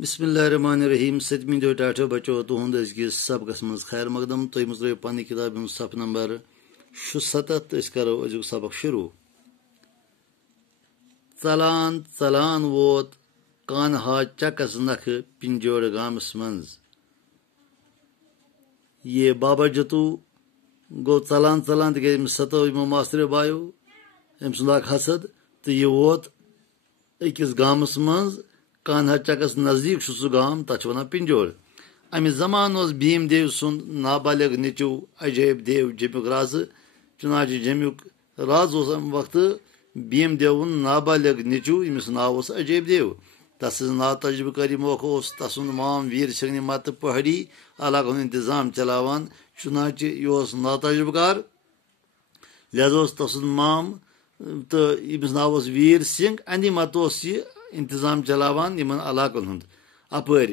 बिस्मिल्लाहिर्रहमानिर्रहीम। 7वीं दो टाठो बचो तुहद अजकिस सबकस मज खैर मकदम। तुम मुजरो पन्नी किताब सफ नंबर 67। करो अजुक सबक शुरू। चलान चलान वोत कानहा चकस नख पिंजोर गामस मंज। ये बाबा जतू गो चलान चलान तक सतो यमो मास्टर बायो अम सुंदाक हसद तो यह वोत अकिस गामस मंज कान्हा चकस नजदीक सह गाम तथ वन पिंजोर। अमि जमान भीम देव सुंद नाबालिग निचू अजैब देव जमुक राज चुनाच जमुक राज अम वक्त भीम देव नाबालिग निचू यमिस नाव अजैब देव। तस ना तजुबकारी मौका तसुंद माम वीर सिंह मत पहाड़ी इलाक इंतजाम चलावान चुनाच यह ना तजुबकार लिहाजा तसुंद माम तो यमिस नाव वीर सिंह अंदि मत इंतजाम चलावान इन इलाकन हुंद अपर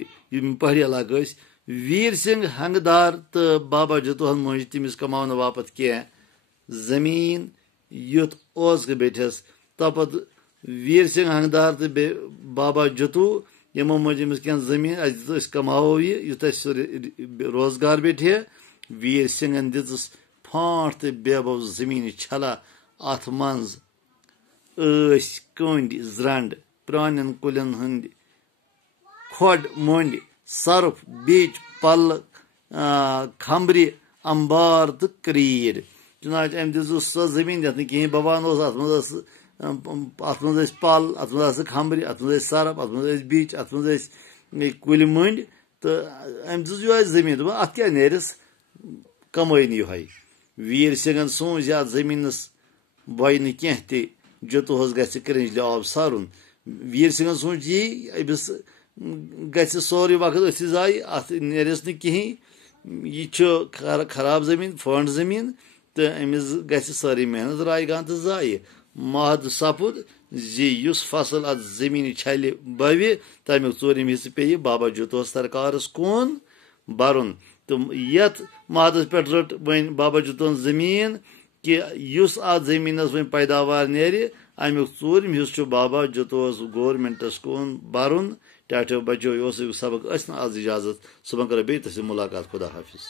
पहाड़ी इलाक वीर सिंह हंगदार तो बाबा जतोहन मज तमिस कमावन बापत कह जमीन युथ बेठस तपत वीर सिंह हंगदार तो बाबा जतू यमो मज कह जमीन कमावो युथ रोजगार बेठे। वीर सिंह दिस फांट तो बेबो जमीन छला अत मज कंड जरंड प्रान कुलन हंद खोड मंड सर्फ बीच पल खम्बरी अंबार तो करीर चुनाच अम दिस सो जमीन ये कहीं बबान अत मज पल अत मज खम्बरी अत मज सर्फ अत मज बीच अत मज कुल मंड तो अम दिस यह जमीन दोप अत क्या नेरस कमैन यह। वीर सिंहन सोच अत जमीनस बह न कह जतोहस गंजल आब सारुन। वीर सिंह सोच यी अमिस गोर वक्त अथ जाय अत नेरस न कहीं यह खराब जमीन फंड जमीन तो अमिस सारी मेहनत राय गान तो जाय। महद सपुद जुस फसल अत जमीन छल बव तमिक चूरम हिस्से पे बाबा जतोहस सरकारस कौन बरुन। तो यथ महदस पे रट वन बाबा जतोहन जमीन कि युस अत जमीनस वन पैदावार नेर अमुक चूरम हिस्स बाबा जतोहस गवर्नमेंटस कौन बरुन। टाठो बचो यह सबक आज इजाजत सुबह करो बे मुलाकात। खुदा हाफिज।